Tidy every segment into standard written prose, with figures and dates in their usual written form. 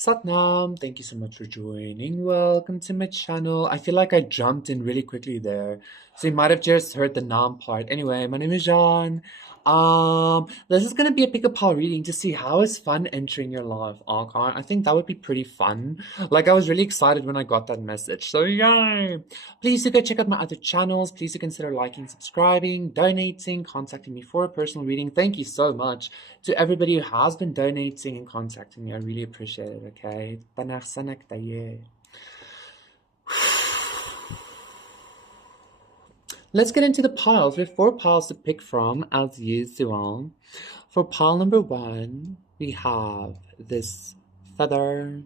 Satnam, thank you so much for joining. Welcome to my channel. I feel like I jumped in really quickly there. So you might have just heard the Nam part. Anyway, my name is John. This is gonna be a pick a pal reading to see how is fun entering your life. Okay, I think that would be pretty fun. Like I was really excited when I got that message. So yay! Please do go check out my other channels. Please do consider liking, subscribing, donating, contacting me for a personal reading. Thank you so much to everybody who has been donating and contacting me. I really appreciate it, okay? Let's get into the piles. We have 4 piles to pick from, as usual. For pile number 1, we have this feather.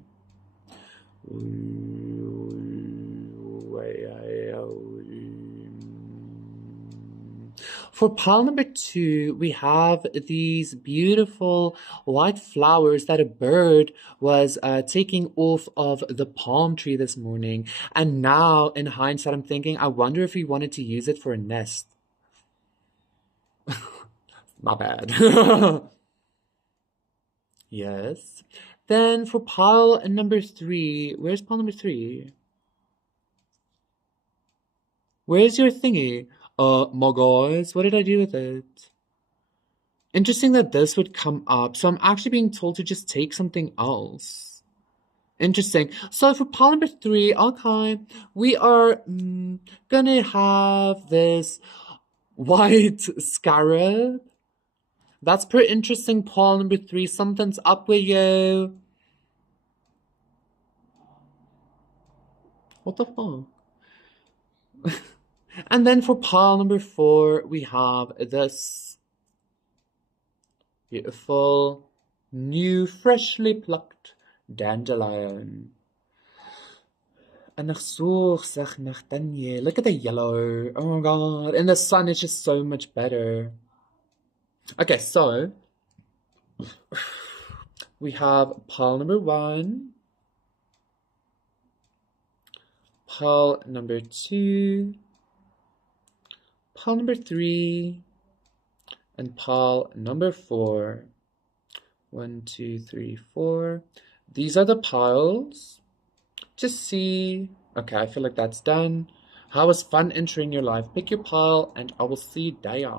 For pile number 2, we have these beautiful white flowers that a bird was taking off of the palm tree this morning. And now, in hindsight, I'm thinking, I wonder if he wanted to use it for a nest. Not bad. Yes. Then for pile number 3, where's pile number 3? Where's your thingy? My guys, what did I do with it? Interesting that this would come up. So I'm actually being told to just take something else. Interesting. So for pile number 3, okay, we are gonna have this white scarab. That's pretty interesting, pile number 3. Something's up with you. What the fuck? And then for pile number 4, we have this beautiful, new, freshly plucked dandelion. And look at the yellow. Oh my god. In the sun, it's just so much better. Okay, so we have pile number 1, pile number 2, pile number 3, and pile number 4. 1, 2, 3, 4. These are the piles. Just see. Okay, I feel like that's done. How was fun entering your life? Pick your pile, and I will see you there.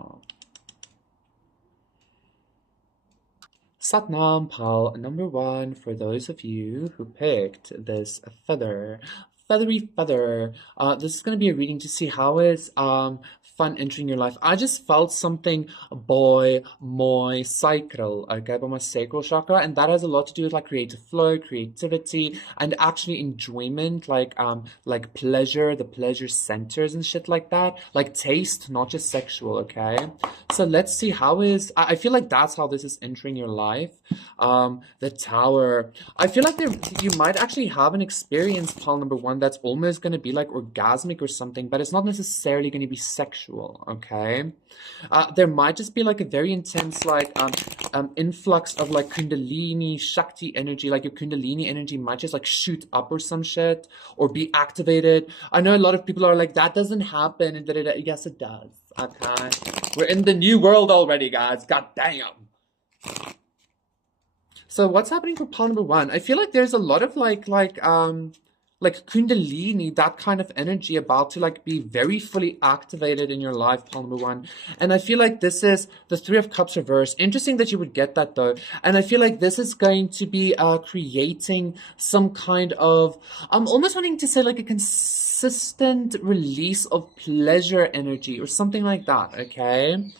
Satnam, pile number 1 for those of you who picked this feather. Feathery feather. This is going to be a reading to see how is fun entering your life. I just felt something by my sacral, okay, by my sacral chakra, and that has a lot to do with like creative flow, creativity, and actually enjoyment, like pleasure, the pleasure centers and shit like that, like taste, not just sexual, okay? So let's see how is, I feel like that's how this is entering your life. The Tower. I feel like you might actually have an experience, pile number 1, that's almost going to be like orgasmic or something, but it's not necessarily going to be sexual, okay? There might just be like a very intense like influx of like kundalini shakti energy, like your kundalini energy might just like shoot up or some shit or be activated. I know a lot of people are like, that doesn't happen, and da-da-da. Yes, it does. Okay, we're in the new world already, guys. God damn. So what's happening for pile number 1? I feel like there's a lot of like kundalini, that kind of energy about to like be very fully activated in your life, pile number 1. And I feel like this is the 3 of Cups reversed. Interesting that you would get that though. And I feel like this is going to be creating some kind of, I'm almost wanting to say like a consistent release of pleasure energy or something like that, okay?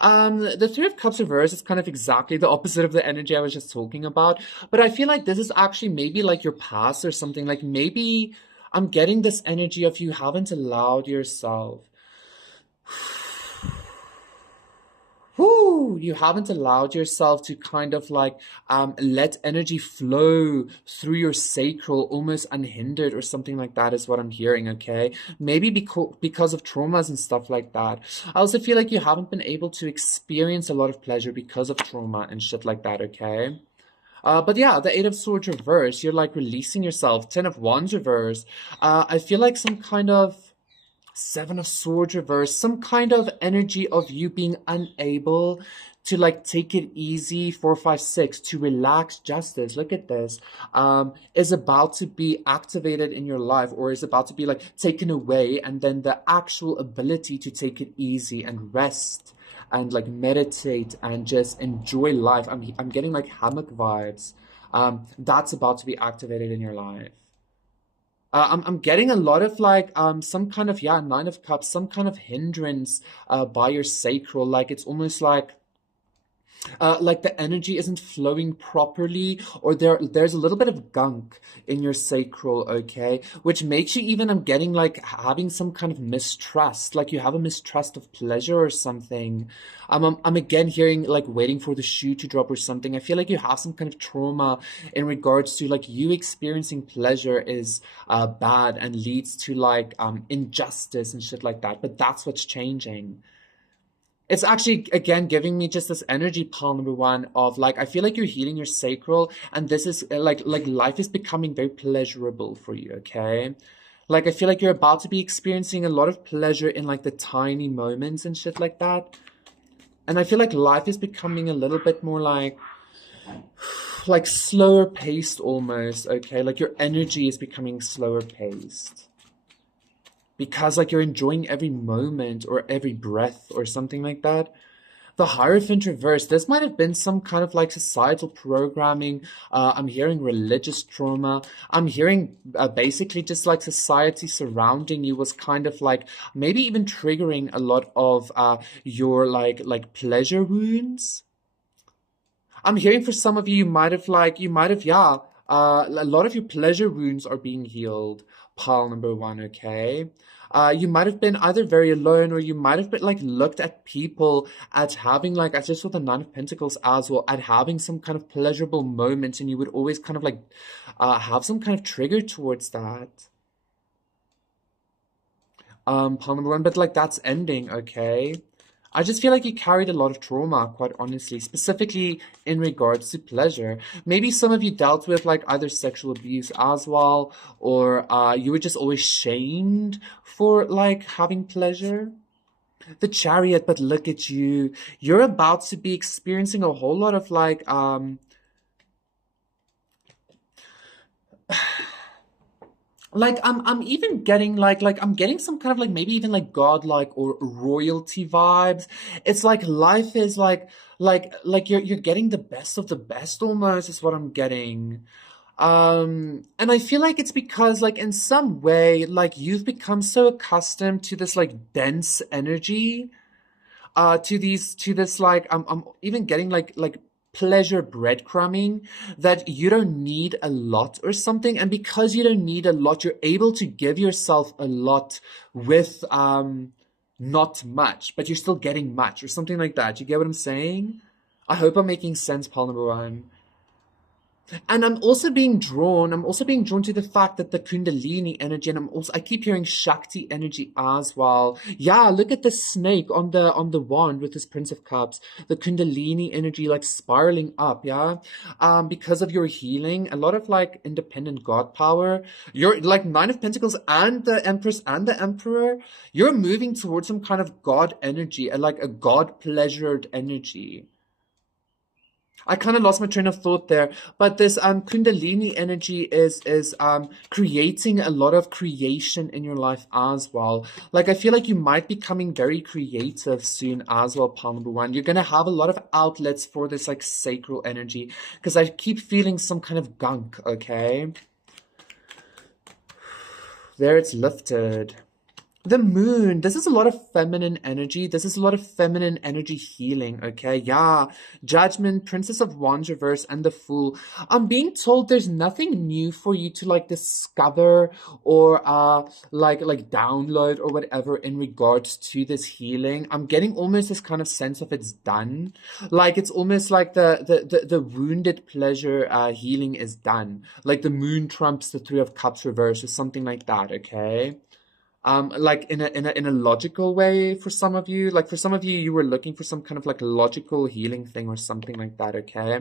The 3 of Cups reversed is kind of exactly the opposite of the energy I was just talking about. But I feel like this is actually maybe like your past or something. Like maybe I'm getting this energy of you haven't allowed yourself. You haven't allowed yourself to kind of like let energy flow through your sacral almost unhindered or something like that is what I'm hearing, okay? Maybe because of traumas and stuff like that. I also feel like you haven't been able to experience a lot of pleasure because of trauma and shit like that, okay? But yeah, the 8 of Swords reverse, you're like releasing yourself. 10 of Wands reverse. I feel like some kind of 7 of Swords reverse, some kind of energy of you being unable to like take it easy, 456, to relax, justice, look at this, is about to be activated in your life, or is about to be like taken away, and then the actual ability to take it easy and rest and like meditate and just enjoy life. I'm getting like hammock vibes. That's about to be activated in your life. I'm getting a lot of like some kind of, yeah, Nine of Cups, some kind of hindrance by your sacral. Like it's almost like the energy isn't flowing properly, or there's a little bit of gunk in your sacral, okay, which makes you even, I'm getting like having some kind of mistrust, like you have a mistrust of pleasure or something. I'm again hearing like waiting for the shoe to drop or something. I feel like you have some kind of trauma in regards to like you experiencing pleasure is bad and leads to like injustice and shit like that, but that's what's changing. It's actually again giving me just this energy, pile number one, of like I feel like you're healing your sacral, and this is like life is becoming very pleasurable for you, okay? Like I feel like you're about to be experiencing a lot of pleasure in like the tiny moments and shit like that. And I feel like life is becoming a little bit more like slower paced almost, okay? Like your energy is becoming slower paced, because like you're enjoying every moment or every breath or something like that. The Hierophant reverse, this might have been some kind of like societal programming. I'm hearing religious trauma. I'm hearing basically just like society surrounding you was kind of like maybe even triggering a lot of your like pleasure wounds. I'm hearing for some of you, yeah, a lot of your pleasure wounds are being healed. Pile number one, okay? You might have been either very alone, or you might have been like looked at people at having like, I just saw the Nine of Pentacles as well, at having some kind of pleasurable moment, and you would always kind of like have some kind of trigger towards that. Pile number one, but like that's ending, okay? I just feel like you carried a lot of trauma, quite honestly, specifically in regards to pleasure. Maybe some of you dealt with like either sexual abuse as well, or you were just always shamed for like having pleasure. The Chariot, but look at you. You're about to be experiencing a whole lot of like I'm even getting like I'm getting some kind of like maybe even like godlike or royalty vibes. It's like life is like you're getting the best of the best almost is what I'm getting. And I feel like it's because like in some way like you've become so accustomed to this like dense energy, to this like I'm even getting like pleasure breadcrumbing, that you don't need a lot or something, and because you don't need a lot, you're able to give yourself a lot with not much, but you're still getting much or something like that. You get what I'm saying? I hope I'm making sense, Paul number one. And I'm also being drawn to the fact that the Kundalini energy, and I keep hearing Shakti energy as well. Yeah, look at the snake on the wand with this Prince of Cups. The Kundalini energy like spiraling up, yeah. Because of your healing, a lot of like independent God power. You're like Nine of Pentacles and the Empress and the Emperor. You're moving towards some kind of God energy, and like a God pleasured energy. I kind of lost my train of thought there, but this Kundalini energy is creating a lot of creation in your life as well. Like I feel like you might be becoming very creative soon as well, pile number one. You're gonna have a lot of outlets for this like sacral energy, because I keep feeling some kind of gunk, okay? There, it's lifted. The moon, this is a lot of feminine energy. This is a lot of feminine energy healing, okay? Yeah. Judgment, Princess of Wands reverse, and the Fool. I'm being told there's nothing new for you to like discover or like download or whatever in regards to this healing. I'm getting almost this kind of sense of it's done. Like it's almost like the wounded pleasure healing is done. Like the moon trumps the Three of Cups reverse or something like that, okay? Like in a logical way for some of you. Like for some of you, you were looking for some kind of like logical healing thing or something like that, okay?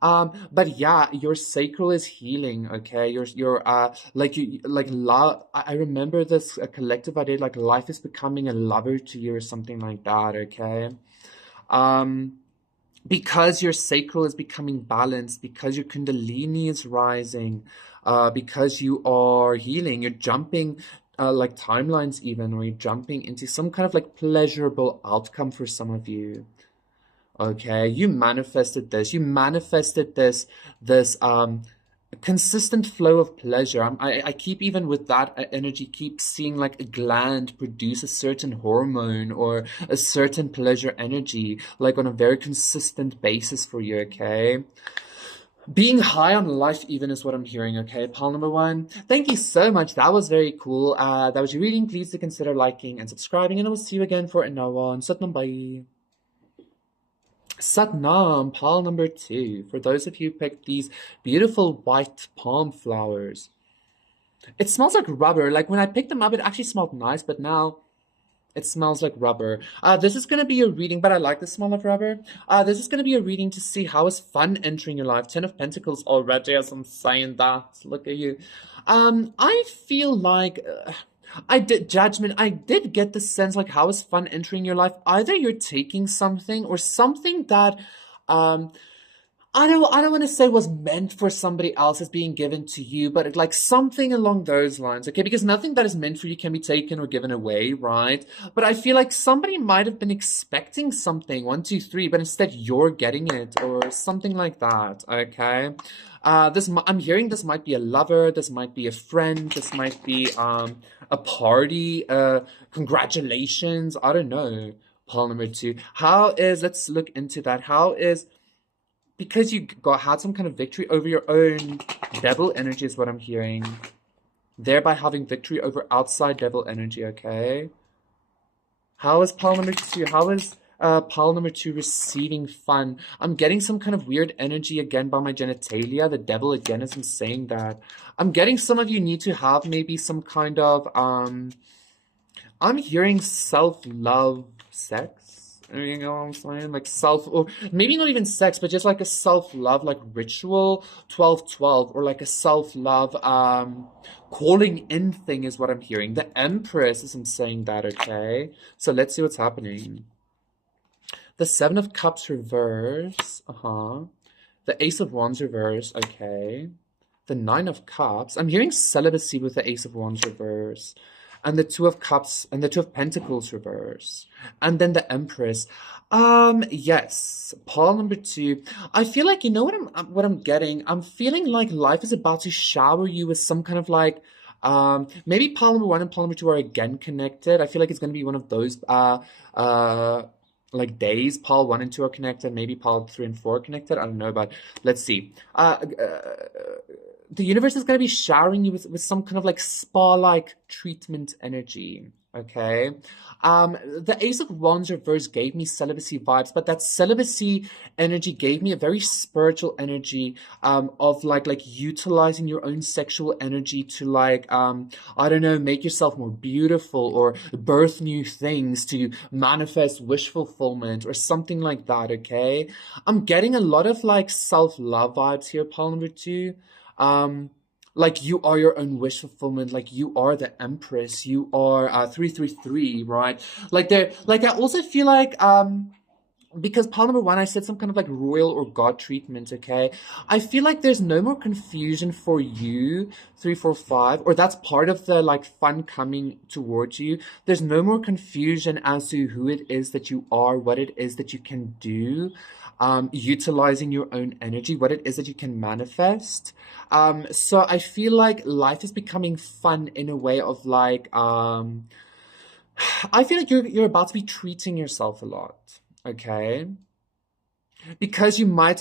But yeah, your sacral is healing, okay? Your like you like love. I remember this collective idea, like life is becoming a lover to you or something like that, okay? Um because your sacral is becoming balanced, because your kundalini is rising, because you are healing, you're jumping like timelines even, or you're jumping into some kind of like pleasurable outcome for some of you. Okay, you manifested this. You manifested this consistent flow of pleasure. I keep even with that energy, keep seeing like a gland produce a certain hormone or a certain pleasure energy, like on a very consistent basis for you. Okay, being high on life even is what I'm hearing. Okay, pile number one. Thank you so much. That was very cool. That was your reading. Please to consider liking and subscribing, and I will see you again for another one. Satnam, bye. Satnam, pile number two. For those of you who picked these beautiful white palm flowers, it smells like rubber. Like when I picked them up, it actually smelled nice, but now it smells like rubber. This is going to be a reading, but I like the smell of rubber. This is going to be a reading to see how is fun entering your life. Ten of Pentacles already, as I'm saying that. Look at you. I feel like I did judgment. I did get the sense like how is fun entering your life. Either you're taking something or something that um I don't want to say was meant for somebody else is being given to you, but like something along those lines, okay? Because nothing that is meant for you can be taken or given away, right? But I feel like somebody might have been expecting something, one, two, three, but instead you're getting it or something like that, okay? I'm hearing this might be a lover, this might be a friend, this might be a party, congratulations, I don't know. Paul number two. Let's look into that. How is because you had some kind of victory over your own devil energy is what I'm hearing. Thereby having victory over outside devil energy, okay? How is pile number two? How is pile number two receiving fun? I'm getting some kind of weird energy again by my genitalia. The devil again isn't saying that. I'm getting some of you need to have maybe some kind of I'm hearing self-love sex. You know what I'm saying? Like or maybe not even sex, but just like a self-love, like ritual 12-12, or like a self-love calling in thing is what I'm hearing. The Empress isn't saying that, okay? So let's see what's happening. The Seven of Cups reverse. The Ace of Wands reverse, okay. The Nine of Cups. I'm hearing celibacy with the Ace of Wands reverse. And the Two of Cups and the Two of Pentacles reverse. And then the Empress. Yes. Pile number two. I feel like, you know what I'm getting? I'm feeling like life is about to shower you with some kind of like, maybe pile number one and pile number two are again connected. I feel like it's going to be one of those, like days. Pile one and two are connected. Maybe pile three and four are connected. I don't know, but let's see. The universe is going to be showering you with some kind of like spa-like treatment energy, okay? The Ace of Wands reverse gave me celibacy vibes, but that celibacy energy gave me a very spiritual energy of like utilizing your own sexual energy to like, I don't know, make yourself more beautiful or birth new things to manifest wish fulfillment or something like that, okay? I'm getting a lot of like self-love vibes here, pile number two. Like you are your own wish fulfillment, like you are the Empress, you are 333, right? Like I also feel like because pile number one, I said some kind of like royal or god treatment, okay? I feel like there's no more confusion for you, 345, or that's part of the like fun coming towards you. There's no more confusion as to who it is that you are, what it is that you can do, utilizing your own energy, what it is that you can manifest. So I feel like life is becoming fun in a way of like, I feel like you're about to be treating yourself a lot. Okay, because you might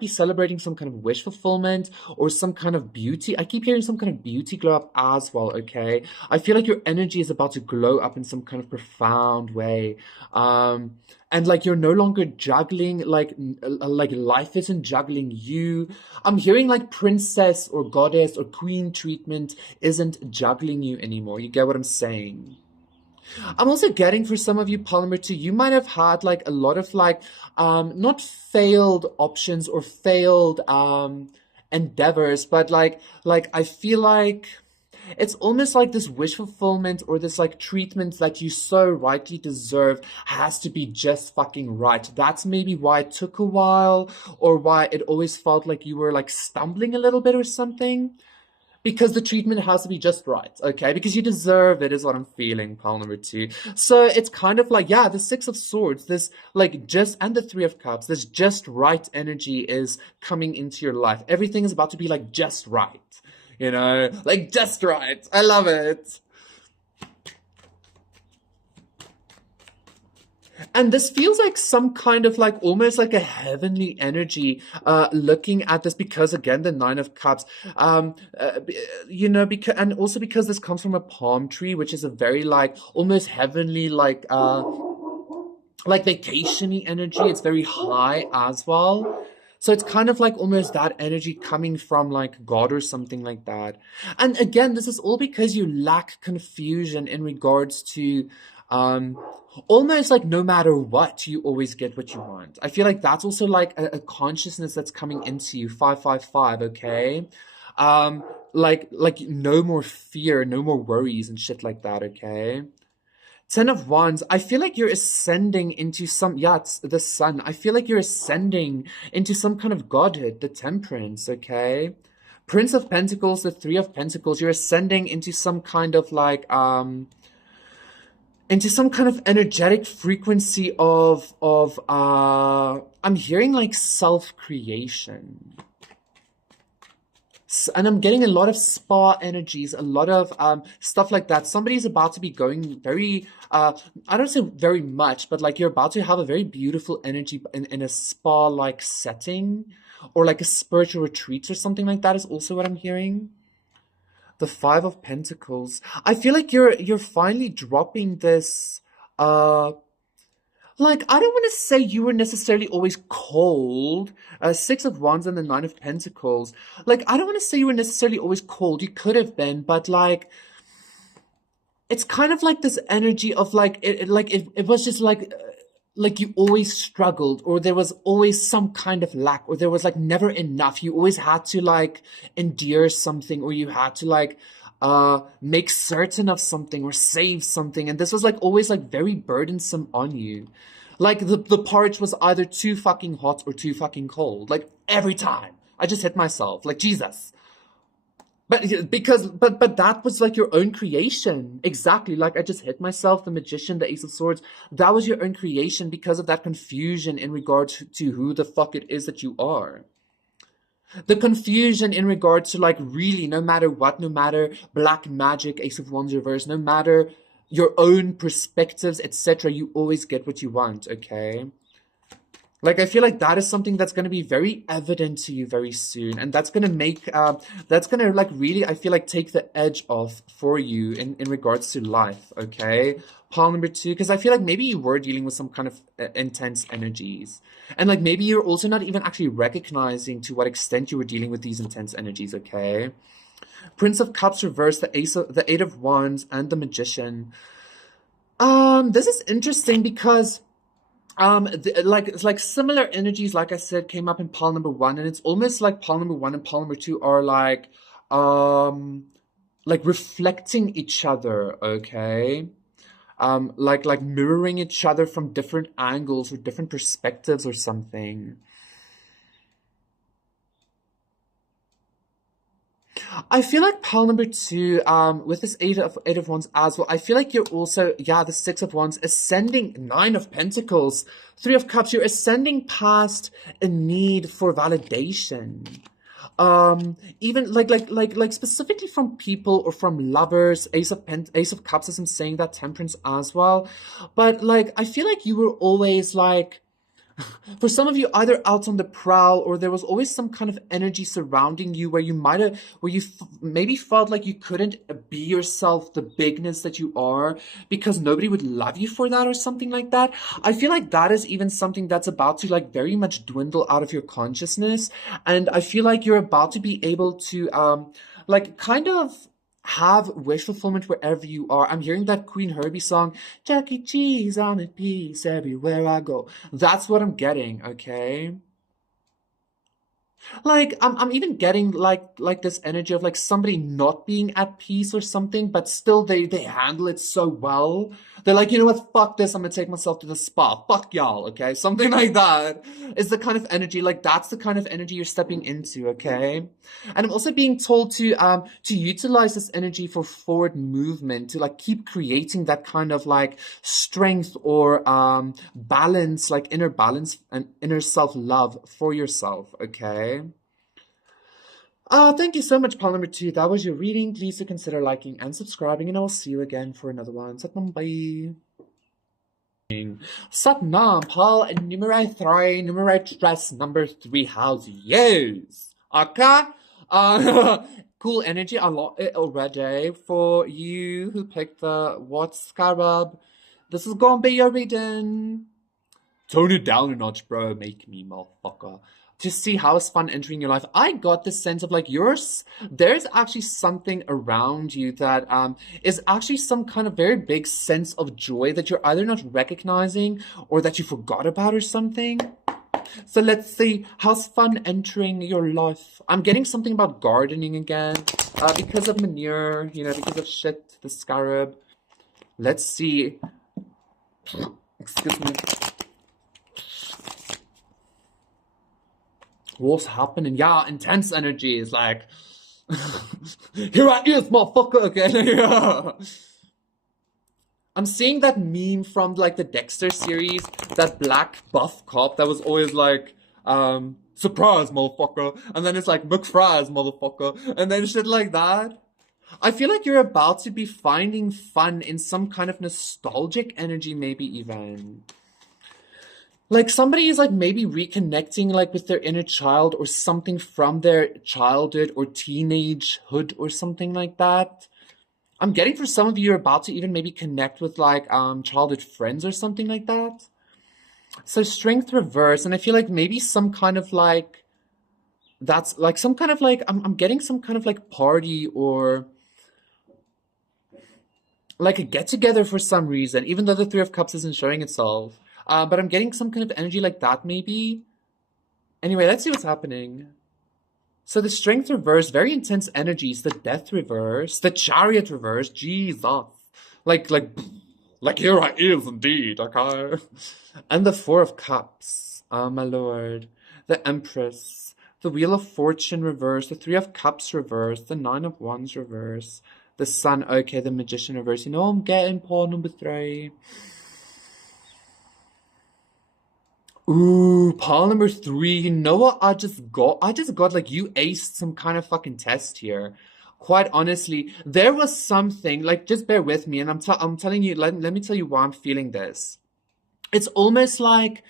be celebrating some kind of wish fulfillment or some kind of beauty. I keep hearing some kind of beauty glow up as well. Okay, I feel like your energy is about to glow up in some kind of profound way, and like you're no longer juggling, like life isn't juggling you. I'm hearing like princess or goddess or queen treatment isn't juggling you anymore. You get what I'm saying? I'm also getting for some of you, Polymer 2, you might have had like a lot of like, not failed options or failed endeavors, but like I feel like it's almost like this wish fulfillment or this like treatment that you so rightly deserve has to be just fucking right. That's maybe why it took a while, or why it always felt like you were like stumbling a little bit or something. Because the treatment has to be just right, okay? Because you deserve it, is what I'm feeling, pile number two. So it's kind of like, yeah, the Six of Swords, this like just, and the Three of Cups, this just right energy is coming into your life. Everything is about to be like just right, you know? Like just right. I love it. And this feels like some kind of like almost like a heavenly energy looking at this, because again the Nine of Cups, you know, because, and also because this comes from a palm tree, which is a very like almost heavenly like vacationy energy. It's very high as well. So it's kind of like almost that energy coming from like God or something like that. And again, this is all because you lack confusion in regards to um almost like no matter what, you always get what you want. I feel like that's also like a consciousness that's coming into you. 555, okay? Um, like no more fear, no more worries and shit like that, okay? Ten of Wands, I feel like you're ascending into some, yeah, it's the sun. I feel like you're ascending into some kind of godhood, the Temperance, okay? Prince of Pentacles, the Three of Pentacles, you're ascending into some kind of like, into some kind of energetic frequency of I'm hearing like self-creation. And I'm getting a lot of spa energies, a lot of stuff like that. Somebody's about to be going very, I don't say very much, but like you're about to have a very beautiful energy in a spa-like setting, or like a spiritual retreat or something like that is also what I'm hearing. The Five of Pentacles. I feel like you're finally dropping this uh like, I don't want to say you were necessarily always cold. Six of Wands and the Nine of Pentacles. Like, I don't want to say you were necessarily always cold. You could have been, but like, it's kind of like this energy of like, it was just like you always struggled, or there was always some kind of lack, or there was like never enough. You always had to like endure something, or you had to like make certain of something or save something, and this was like always like very burdensome on you. Like the porridge was either too fucking hot or too fucking cold. Like every time. I just hit myself. Like Jesus. But that was like your own creation. Exactly. Like I just hit myself, the Magician, the Ace of Swords. That was your own creation because of that confusion in regards to who the fuck it is that you are. The confusion in regards to like really no matter what, no matter black magic, Ace of Wands reverse, no matter your own perspectives, etc., you always get what you want, okay? Like, I feel like that is something that's going to be very evident to you very soon. And that's going to make, that's going to, like, really, I feel like, take the edge off for you in regards to life, okay? Pile number two, because I feel like maybe you were dealing with some kind of intense energies. And, like, maybe you're also not even actually recognizing to what extent you were dealing with these intense energies, okay? Prince of Cups reversed, the Eight of Wands, and the Magician. This is interesting because like similar energies, like I said, came up in pile number one, and it's almost like pile number one and pile number two are like reflecting each other, okay? Like mirroring each other from different angles or different perspectives or something. I feel like pile number two, with this eight of wands as well, I feel like you're also, yeah, the Six of Wands, ascending, Nine of Pentacles, Three of Cups, you're ascending past a need for validation. Even like specifically from people or from lovers. Ace of Cups, as I'm saying that, Temperance as well. But like I feel like you were always like, for some of you, either out on the prowl, or there was always some kind of energy surrounding you where you might have, where you maybe felt like you couldn't be yourself, the bigness that you are, because nobody would love you for that or something like that. I feel like that is even something that's about to like very much dwindle out of your consciousness. And I feel like you're about to be able to, like kind of have wish fulfillment wherever you are. I'm hearing that Queen Herbie song, Chuck E. Cheese, I'm at peace everywhere I go. That's what I'm getting, okay? Like I'm even getting like this energy of like somebody not being at peace or something, but still they handle it so well. They're like, you know what, fuck this, I'm gonna take myself to the spa. Fuck y'all, okay? Something like that is the kind of energy, like that's the kind of energy you're stepping into, okay? And I'm also being told to utilize this energy for forward movement, to like keep creating that kind of like strength or balance, like inner balance and inner self-love for yourself, okay? Thank you so much, Paul number 2. That was your reading. Please do consider liking and subscribing, and I will see you again for another one. Satnam, bye. Satnam, Paul, numero 3, numero dress number 3. How's yours? Okay? Cool energy. I love it already. For you who picked the what scarab, this is gonna be your reading. Tone it down a notch, bro. Make me, motherfucker. To see how it's fun entering your life. I got this sense of like there's actually something around you that is actually some kind of very big sense of joy that you're either not recognizing or that you forgot about or something. So let's see, how's fun entering your life? I'm getting something about gardening again, because of manure, you know, because of shit, the scarab. Let's see. Excuse me. What's happening? Yeah, intense energy is like, here I is, motherfucker, again. Yeah. I'm seeing that meme from like the Dexter series, that black buff cop that was always like, surprise, motherfucker. And then it's like, McFries, motherfucker. And then shit like that. I feel like you're about to be finding fun in some kind of nostalgic energy, maybe even. Like somebody is like maybe reconnecting like with their inner child or something from their childhood or teenagehood or something like that. I'm getting for some of you, you're about to even maybe connect with like childhood friends or something like that. So strength reverse, and I feel like maybe some kind of like that's like some kind of like I'm getting some kind of like party or like a get together for some reason, even though the Three of Cups isn't showing itself. But I'm getting some kind of energy like that maybe. Anyway, let's see what's happening. So the strength reverse, very intense energies, the death reverse, the chariot reverse, Jesus. Like here I is indeed, okay? And the Four of Cups, my lord. The Empress, the Wheel of Fortune reverse, the Three of Cups reverse, the Nine of Wands reverse, the Sun, okay, the Magician reverse. You know I'm getting pawn number 3. Ooh, pile number 3. You know what I just got? I just got like you aced some kind of fucking test here. Quite honestly, there was something like just bear with me, and I'm telling you. Let me tell you why I'm feeling this. It's almost like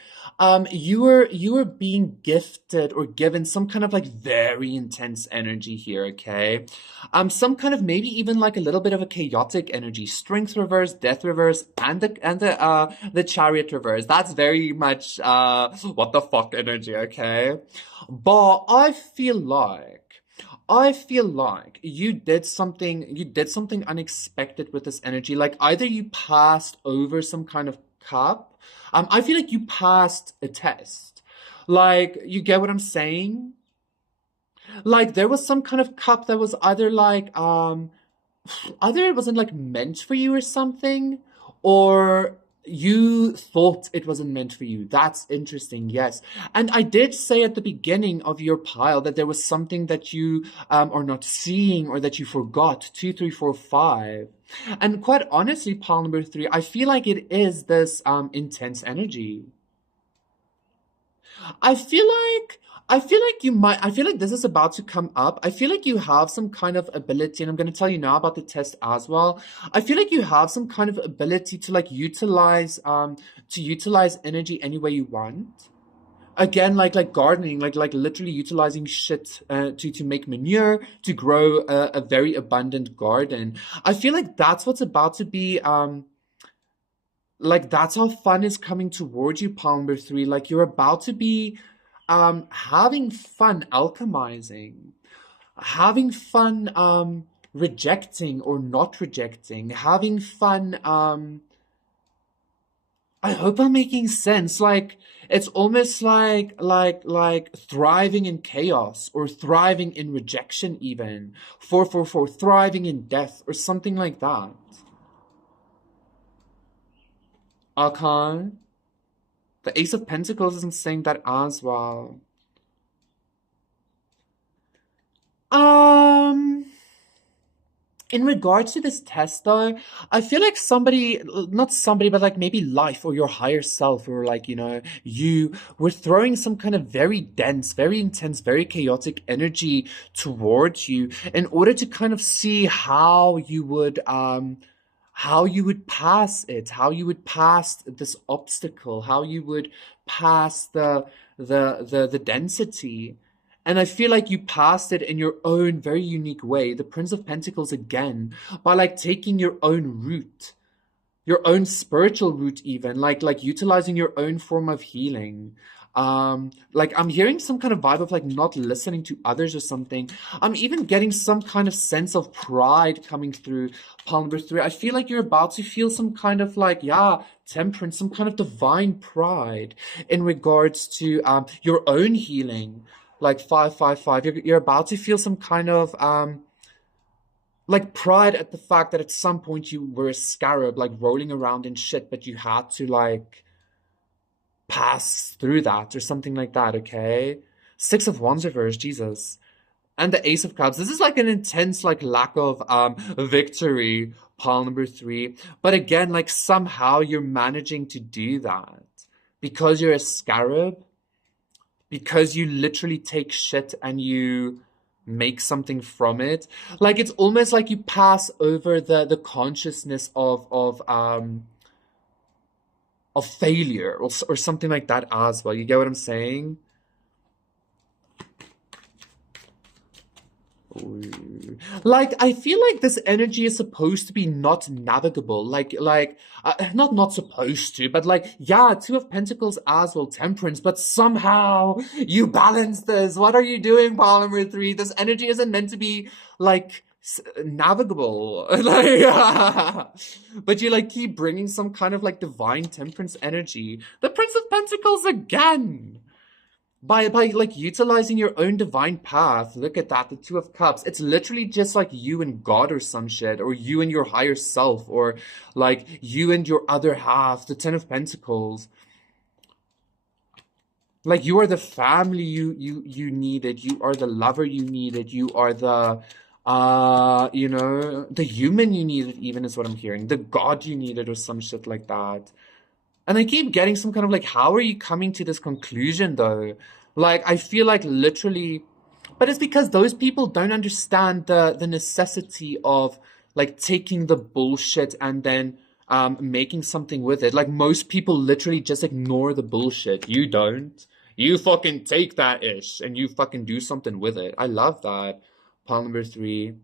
you were being gifted or given some kind of like very intense energy here, okay? Some kind of maybe even like a little bit of a chaotic energy, strength reverse, death reverse, and the chariot reverse. That's very much what the fuck energy, okay? But I feel like you did something unexpected with this energy. Like either you passed over some kind of cup. I feel like you passed a test. Like, you get what I'm saying? Like, there was some kind of cup that was either it wasn't like meant for you or something, or you thought it wasn't meant for you. That's interesting, yes. And I did say at the beginning of your pile that there was something that you are not seeing or that you forgot. 2, 3, 4, 5. And quite honestly, pile number 3, I feel like it is this intense energy. I feel like I feel like this is about to come up. I feel like you have some kind of ability, and I'm going to tell you now about the test as well. I feel like you have some kind of ability to like utilize energy any way you want. Again, like gardening, like literally utilizing shit to make manure to grow a very abundant garden. I feel like that's what's about to be like that's how fun is coming towards you, Palmer 3. Like you're about to be having fun alchemizing, having fun rejecting or not rejecting, having fun I hope I'm making sense. Like it's almost like thriving in chaos or thriving in rejection even. 444 thriving in death or something like that. Archon. The Ace of Pentacles isn't saying that as well. Um In regards to this test, though, I feel like somebody, not somebody, but like maybe life or your higher self, or like, you were throwing some kind of very dense, very intense, very chaotic energy towards you in order to kind of see how you would pass it, how you would pass this obstacle, how you would pass the density. And I feel like you passed it in your own very unique way. The Prince of Pentacles again, by like taking your own route, your own spiritual route, even like utilizing your own form of healing. Like I'm hearing some kind of vibe of like not listening to others or something. I'm even getting some kind of sense of pride coming through pile number 3. I feel like you're about to feel some kind of like, yeah, temperance, some kind of divine pride in regards to your own healing. Like 555, you're about to feel some kind of like pride at the fact that at some point you were a scarab, like rolling around in shit, but you had to like pass through that or something like that. Okay, 6 of Wands reverse, Jesus, and the Ace of Cups. This is like an intense like lack of victory, pile number 3. But again, like somehow you're managing to do that because you're a scarab, because you literally take shit and you make something from it. Like it's almost like you pass over the consciousness of failure or something like that as well. You get what I'm saying? Ooh. Like I feel like this energy is supposed to be not navigable, not supposed to, but like yeah, 2 of Pentacles as well, temperance, but somehow you balance this. What are you doing, pile number 3? This energy isn't meant to be like navigable, like but you like keep bringing some kind of like divine temperance energy. The Prince of Pentacles again. By like utilizing your own divine path. Look at that, the 2 of Cups. It's literally just like you and God or some shit, or you and your higher self, or like you and your other half, the 10 of Pentacles. Like you are the family you needed, you are the lover you needed, you are the the human you needed, even is what I'm hearing, the God you needed or some shit like that. And I keep getting some kind of like, how are you coming to this conclusion though? Like, I feel like literally, but it's because those people don't understand the necessity of like taking the bullshit and then making something with it. Like most people literally just ignore the bullshit. You don't. You fucking take that ish and you fucking do something with it. I love that. Pile number 3.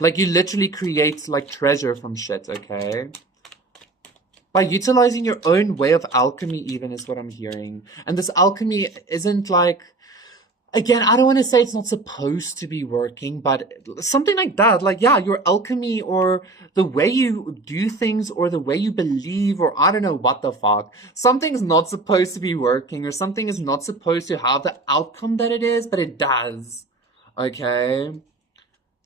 Like you literally create like treasure from shit, okay? By utilizing your own way of alchemy, even is what I'm hearing. And this alchemy isn't like, again, I don't want to say it's not supposed to be working, but something like that. Like, yeah, your alchemy or the way you do things or the way you believe or I don't know what the fuck. Something's not supposed to be working or something is not supposed to have the outcome that it is, but it does. Okay?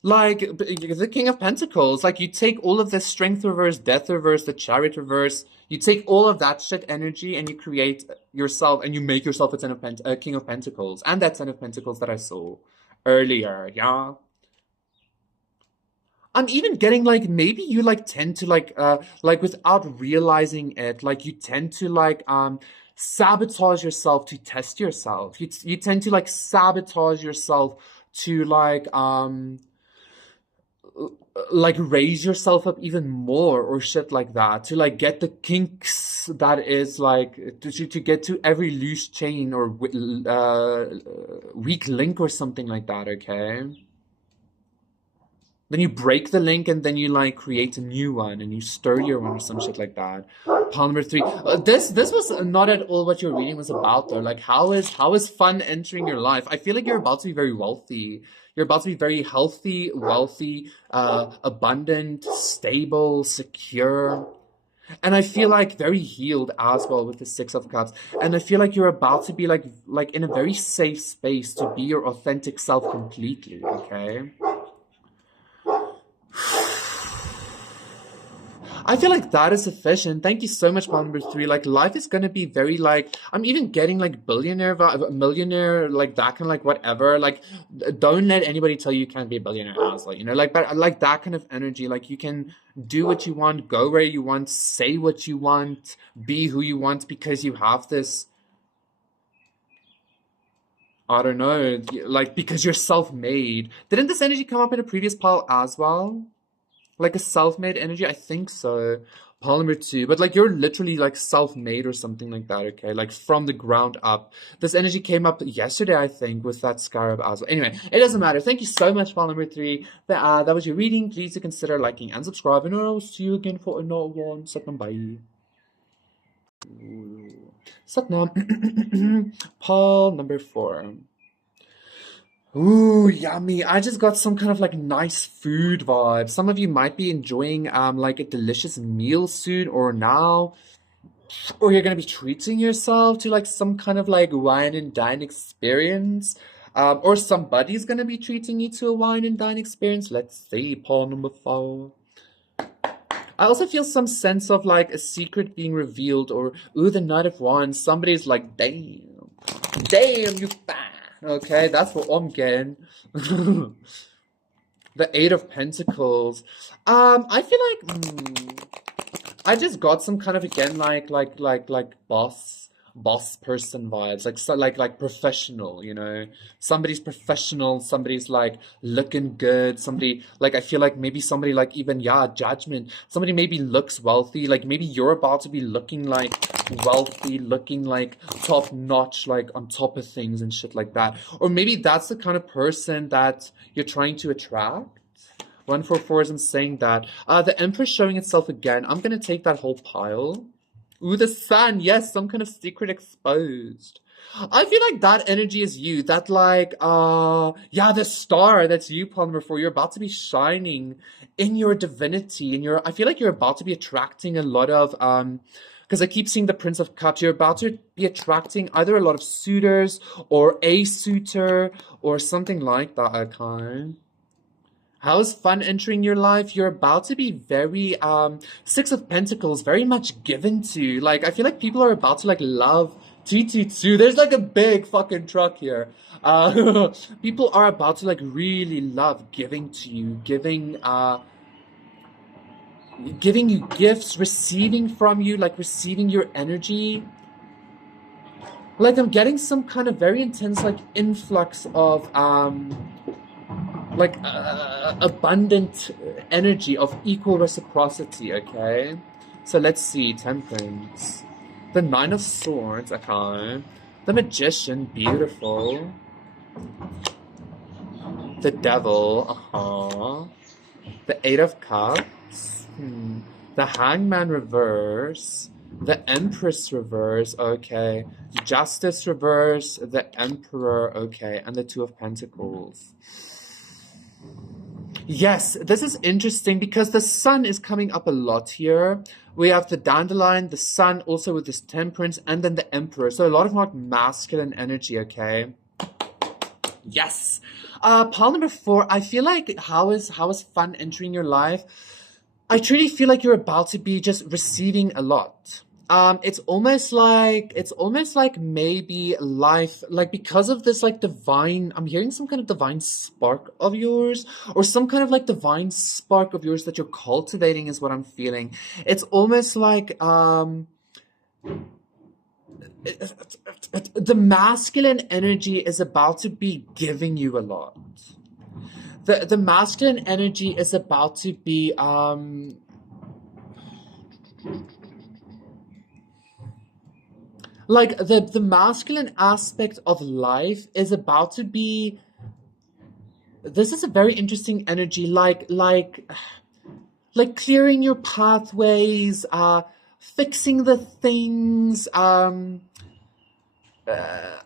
Like the King of Pentacles, like you take all of this strength reverse, death reverse, the Chariot reverse, you take all of that shit energy and you create yourself and you make yourself a King of Pentacles and that 10 of Pentacles that I saw earlier, yeah. I'm even getting like maybe you like tend to like without realizing it, like you tend to like sabotage yourself to test yourself. You tend to like sabotage yourself to like raise yourself up even more or shit like that, to like get the kinks that is like to get to every loose chain or weak link or something like that, okay? Then you break the link and then you like create a new one and you stir your one or some shit like that. Pile number 3. This was not at all what your reading was about though. Like how is fun entering your life? I feel like you're about to be very wealthy. You're about to be very healthy, wealthy, abundant, stable, secure. And I feel like very healed as well with the Six of Cups. And I feel like you're about to be like in a very safe space to be your authentic self completely, okay? I feel like that is sufficient. Thank you so much, number three. Like life is gonna be very like I'm even getting like billionaire, millionaire, like that kind of like whatever. Like don't let anybody tell you can't be a billionaire asshole. You know, like but like that kind of energy. Like you can do what you want, go where you want, say what you want, be who you want because you have this. I don't know, like because you're self-made. Didn't this energy come up in a previous pile as well? Like a self-made energy? I think so. Polymer two, but like you're literally like self-made or something like that, okay? Like from the ground up. This energy came up yesterday, I think, with that scarab as well. Anyway, it doesn't matter. Thank you so much, Polymer three. That was your reading. Please do consider liking and subscribing, and I'll see you again for another one. Satnam, bye. Satnam. Paul number four. Ooh, yummy. I just got some kind of like nice food vibe. Some of you might be enjoying like a delicious meal soon or now, or you're gonna be treating yourself to like some kind of like wine and dine experience. Or somebody's gonna be treating you to a wine and dine experience. Let's see, Paul number four. I also feel some sense of like a secret being revealed, or ooh, the Knight of Wands. Somebody's like, damn, you fine. Okay, that's what I'm getting. The Eight of Pentacles. I feel like I just got some kind of again like boss person vibes, like so like professional, you know. Somebody's professional, somebody's like looking good, somebody like I feel like maybe somebody like even judgment. Somebody maybe looks wealthy, like maybe you're about to be looking like wealthy, looking like top notch, like on top of things and shit like that. Or maybe that's the kind of person that you're trying to attract. 144 isn't saying that. The Empress showing itself again. I'm gonna take that whole pile. Ooh, the sun. Yes, some kind of secret exposed. I feel like that energy is you. That like, yeah, the star. That's you, Paul number four. You're about to be shining in your divinity. I feel like you're about to be attracting a lot of, because I keep seeing the Prince of Cups. You're about to be attracting either a lot of suitors or a suitor or something like that, okay? How is fun entering your life? You're about to be very Six of Pentacles, very much given to. Like I feel like people are about to like love 222. There's like a big fucking truck here. People are about to like really love giving to you, giving you gifts, receiving from you, like receiving your energy. Like I'm getting some kind of very intense like influx of like abundant energy of equal reciprocity, okay? So let's see, Temperance. The Nine of Swords, okay. The Magician, beautiful. The Devil, uh-huh. The Eight of Cups. The Hangman reverse. The Empress reverse, okay. Justice reverse. The Emperor, okay. And the Two of Pentacles. Yes, this is interesting because the sun is coming up a lot here. We have the dandelion, the sun, also with this temperance, and then the emperor. So a lot of more masculine energy, okay? Yes. Pile number four, I feel like how is fun entering your life? I truly feel like you're about to be just receiving a lot. It's almost like maybe life, like because of this like divine, I'm hearing some kind of divine spark of yours, or some kind of like divine spark of yours that you're cultivating is what I'm feeling. It's almost like the masculine energy is about to be giving you a lot. The masculine energy is about to be like the masculine aspect of life is about to be, this is a very interesting energy, like clearing your pathways, fixing the things,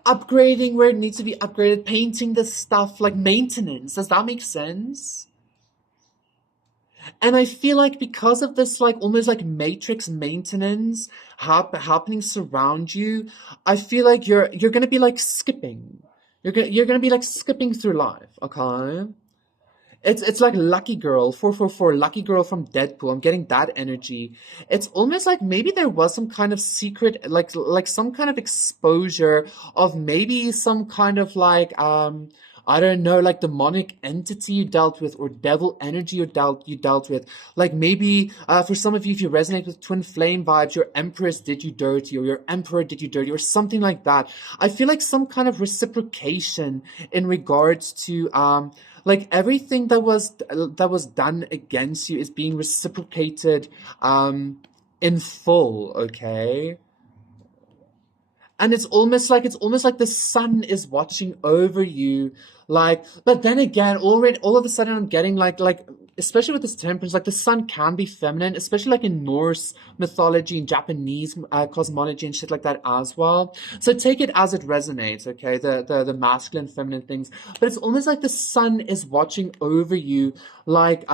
upgrading where it needs to be upgraded, painting the stuff, like maintenance. Does that make sense? And I feel like because of this, like almost like matrix maintenance happening surround you, I feel like you're gonna be like skipping. You're gonna be like skipping through life, okay? It's like Lucky Girl, 444, Lucky Girl from Deadpool. I'm getting that energy. It's almost like maybe there was some kind of secret, like some kind of exposure of maybe some kind of like I don't know, like demonic entity you dealt with or devil energy you dealt with. Like maybe for some of you, if you resonate with twin flame vibes, your empress did you dirty or your emperor did you dirty or something like that. I feel like some kind of reciprocation in regards to like everything that was done against you is being reciprocated in full, okay? And it's almost like the sun is watching over you, like, but then again, already all of a sudden I'm getting like especially with this temperance, like the sun can be feminine, especially like in Norse mythology and Japanese cosmology and shit like that as well. So take it as it resonates, okay? The masculine feminine things, but it's almost like the sun is watching over you, like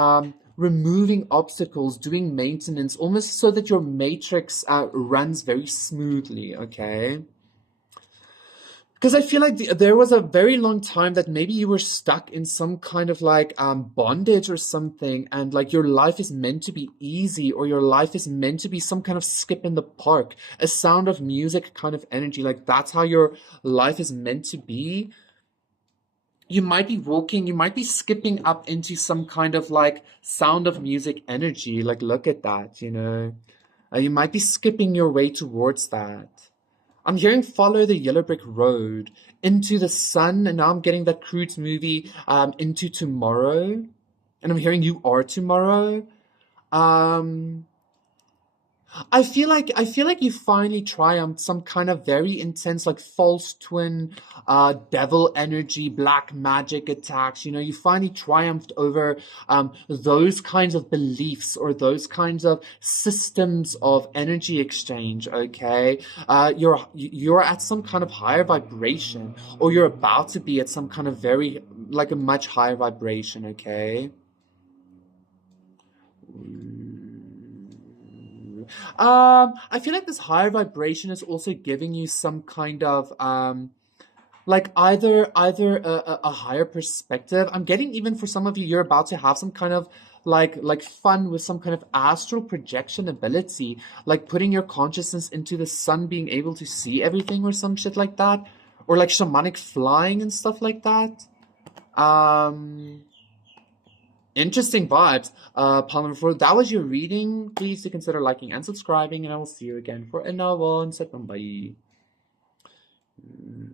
removing obstacles, doing maintenance, almost so that your matrix runs very smoothly, okay? Because I feel like there was a very long time that maybe you were stuck in some kind of like bondage or something, and like your life is meant to be easy, or your life is meant to be some kind of skip in the park, a sound of music kind of energy. Like that's how your life is meant to be. You might be walking, you might be skipping up into some kind of like sound of music energy. Like look at that, you know. You might be skipping your way towards that. I'm hearing follow the yellow brick road into the sun, and now I'm getting that Crude's movie into tomorrow, and I'm hearing you are tomorrow. Um, I feel like you finally triumphed some kind of very intense like false twin devil energy black magic attacks. You know, you finally triumphed over those kinds of beliefs or those kinds of systems of energy exchange, okay? You're at some kind of higher vibration, or you're about to be at some kind of very like a much higher vibration, okay? I feel like this higher vibration is also giving you some kind of like either a higher perspective. I'm getting even for some of you, you're about to have some kind of like fun with some kind of astral projection ability, like putting your consciousness into the sun, being able to see everything or some shit like that, or like shamanic flying and stuff like that. Um, Interesting vibes. Palmer, for that was your reading. Please do consider liking and subscribing, and I will see you again for another one. Set bye.